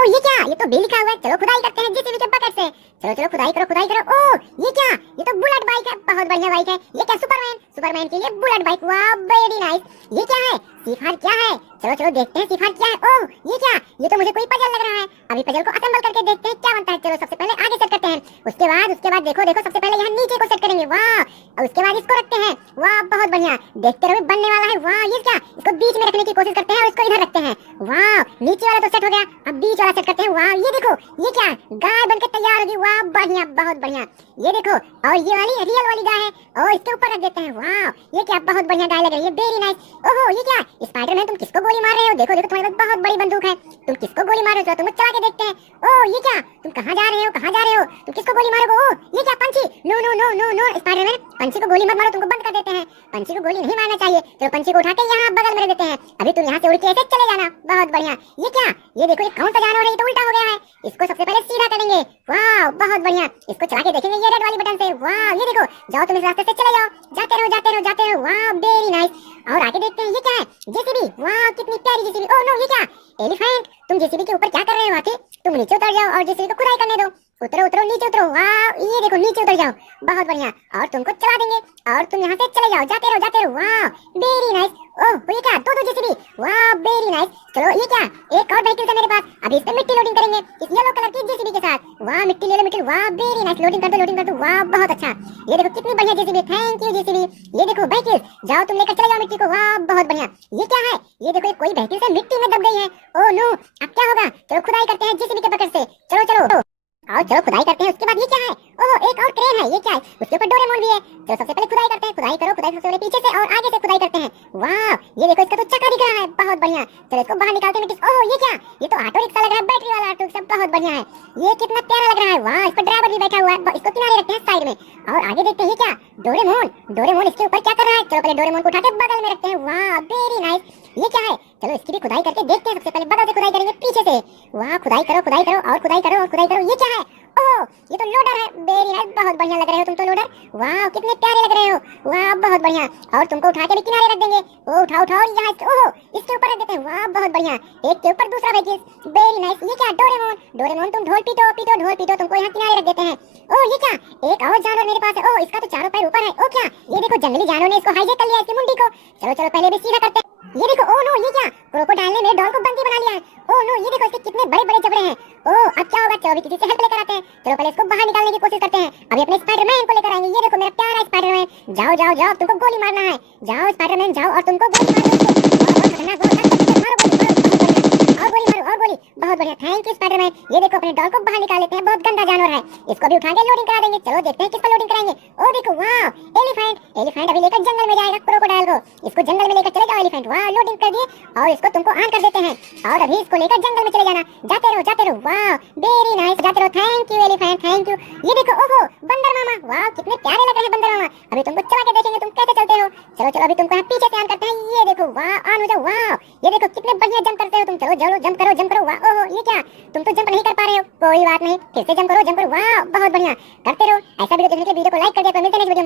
ओ ये क्या, ये तो बी लिखा हुआ है। चलो खुदाई करते हैं जेसीबी के बकेट से। चलो चलो खुदाई करो खुदाई करो। ओ ये क्या, ये तो बुलेट बाइक है, बहुत बढ़िया बाइक है। ये क्या, सुपरमैन, सुपरमैन के लिए बुलेट बाइक, वाह वेरी नाइस। ये क्या है, सिफार क्या है, चलो चलो देखते हैं सिफार क्या है। ओह ये क्या, ये तो मुझे कोई पजल लग रहा है। अभी पजल को असेंबल करके देखते हैं क्या बनता है। चलो सबसे पहले आगे सेट करते हैं, उसके बाद देखो देखो, सबसे पहले यहाँ नीचे को सेट करेंगे, वाह। और उसके बाद इसको रखते हैं, वाह बहुत बढ़िया। देखते रहो बनने वाला है, वाह। ये क्या, इसको बीच में रखने की कोशिश करते हैं और इसको इधर रखते हैं, वाह। नीचे वाला तो सेट हो गया, अब बीच वाला सेट करते हैं, वाह। ये देखो, ये क्या, गाय बनके तैयार होगी, वाह बढ़िया बहुत बढ़िया। ये देखो, और ये वाली रियल वाली गाय है, और इसके ऊपर रख देते हैं, वाह। ये क्या, बहुत बढ़िया गाय लग रही है, वेरी नाइस। ओहो ये क्या, स्पाइडरमैन तुम किसको गोली मार रहे हो? देखो देखो, तुम्हारे पास बहुत बड़ी बंदूक है, तुम किसको गोली मार रहे हो? तुम चला के देखते हैं। ओह ये क्या, तुम कहाँ जा रहे हो, कहाँ जा रहे हो? तुम किसको गोली मारोगे? ओह ये क्या, पंछी, no no no no no Spiderman, पंछी को गोली मत मारो, तुमको बंद कर देते हैं। पंछी को गोली नहीं मारना चाहिए। चलो पंछी को उठा के यहाँ बगल में रख देते हैं। अभी तुम यहाँ से उड़ के ऐसे चले जाना, बहुत बढ़िया। ये क्या, ये देखो, ये कौन सा जानवर है, ये तो उल्टा हो गया है। इसको सबसे पहले सीधा करेंगे, वाह बहुत बढ़िया। इसको चला के देखेंगे ये रेड वाली बटन से, वाह। ये देखो, जाओ तुम इस रास्ते से चले जाओ, जाते रहो जाते रहो जाते रहो, वाह वेरी नाइस। और आगे देखते हैं, ये क्या है, जेसीबी, वाह कितनी प्यारी जेसीबी। ओह नो ये क्या, एलिफेंट, तुम जेसीबी के ऊपर क्या कर रहे हो हाथी? तुम नीचे उतर जाओ और जेसीबी को खुदाई करने दो। उतरो उतरो नीचे उतरो, वाह। ये देखो नीचे उतर जाओ, बहुत बढ़िया। और तुमको चला देंगे और तुम यहाँ से चले जाओ, जाते रहो, वाह वेरी नाइस। ओह ये क्या, दो जेसीबी, वाह वेरी नाइस। चलो ये क्या, एक और व्हीकल है मेरे पास, अभी इस पे मिट्टी लोडिंग करेंगे इस येलो कलर की जेसीबी के साथ, वाह। मिट्टी ले लो मिट्टी, वाह वेरी नाइस। लोडिंग कर दो, वाह बहुत अच्छा। ये देखो कितनी बढ़िया जेसीबी, थैंक यू जेसीबी। ये देखो व्हीकल, जाओ तुम लेकर चले जाओ मिट्टी को, वाह बहुत बढ़िया। ये क्या है, ये देखो कोई व्हीकल से मिट्टी में दब गई है। ओह नो, अब क्या होगा? चलो खुदाई करते हैं जेसीबी के बकेट से, चलो चलो और चलो खुदाई करते हैं। उसके बाद ये क्या है, ओह एक और क्रेन है, ये क्या है, उसके ऊपर डोरेमोन भी है। चलो सबसे पहले खुदाई करते हैं, खुदाई करो, खुदाई सबसे पहले पीछे से और आगे से खुदाई करते हैं, वाह। ये देखो, इसका तो चक्का दिख रहा है, बहुत बढ़िया। चलो इसको बाहर निकालते हैं मिट्टी। ओह ये क्या, ये तो ऑटो रिक्शा लग रहा है, बैटरी वाला ऑटो रिक्शा, बहुत बढ़िया है। ये कितना प्यारा लग रहा है, वाह। इस पर ड्राइवर भी बैठा हुआ है, इसको किनारे रखते हैं साइड में। और आगे देखते हैं, ये क्या, डोरेमोन, डोरेमोन इसके ऊपर क्या कर रहा है? चलो पहले डोरेमोन को उठा के बगल में रखते हैं, वाह वेरी नाइस। ये क्या है, चलो इसकी भी खुदाई करके देखते हैं। सबसे पहले बगल से खुदाई करेंगे, पीछे से, वाह। खुदाई करो और खुदाई करो और खुदाई करो। ये क्या है, ओह ये तो लोडर है, वेरी नाइस, बहुत बढ़िया लग रहे हो तुम तो लोडर, वाह कितने प्यारे लग रहे हो, वाह बहुत बढ़िया। और तुमको उठा के भी किनारे रख देंगे, ओ उठाओ उठाओ, यहाँ ओह इसके ऊपर रख देते हैं, वाह बहुत बढ़िया। एक के ऊपर दूसरा व्हीकल, वेरी नाइस। ये क्या, डोरेमोन, डोरेमोन तुम ढोल पीटो पीटो ढोल पीटो, तुमको यहाँ किनारे रख देते हैं। ओह ये क्या, एक और जानवर मेरे पास है, ओह इसका तो चारों पैर ऊपर है। ओ क्या, ये देखो जंगली जानवर ने इसको हाईजैक कर लिया, इसकी मुंडी को। चलो चलो पहले भी सीधा करते हैं। ये देखो, ओह नो ये क्या, क्रोकोडाइल ने मेरे डॉल को बंदी बना लिया है। ओह नो ये देखो, इसके कितने बड़े बड़े जबड़े हैं। ओह अब क्या होगा? चलो अभी किसी से हेल्प लेकर आते हैं। चलो पहले इसको बाहर निकालने की कोशिश करते हैं, अभी अपने स्पाइडरमैन को लेकर आएंगे। ये देखो मेरा प्यारा स्पाइडरमैन, जाओ जाओ जाओ, तुमको गोली मारना है, जाओ स्पाइडरमैन जाओ और तुमको गोली मारो इसको। बहुत खतरनाक, मारो गोली, और गोली मारो और गोली, बहुत बढ़िया, थैंक यू स्पाइडरमैन। ये देखो अपने डॉल को बाहर निकाल लेते हैं, बहुत गंदा जानवर है, इसको भी उठा के लोडिंग करा देंगे। चलो देखते हैं किसको लोडिंग कराएंगे। ओ देखो, वाह एलिफेंट, एलिफेंट अभी लेकर जंगल में जाएगा क्रोकोडाइल को, इसको जंगल में लेकर चले जाओ एलिफेंट, वाह लोडिंग कर दिए। और इसको तुमको ऑन कर देते हैं और अभी इसको लेकर जंगल में चले जाना, जाते रहो, वाह वेरी नाइस, जाते रहो, thank you elephant thank you. ये देखो, ओहो बंदर मामा, वाह कितने प्यारे लग रहे हैं बंदर मामा। अभी तुमको चला के देखेंगे तुम कैसे चलते हो। चलो चलो अभी तुमको यहाँ पीछे से ऑन करते हैं। ये देखो, वाह ऑन हो जाओ, वाह। ये देखो कितने बढ़िया जंप करते हो तुम, चलो चलो जंप करो, वाह। ओहो ये क्या, तुम तो जंप नहीं कर पा रहे हो, कोई बात नहीं, फिर से जंप करो, वाह बहुत बढ़िया, करते रहो। ऐसा वीडियो देखने के लिए वीडियो को लाइक कर दिया करो। मिलते हैं नेक्स्ट वीडियो में।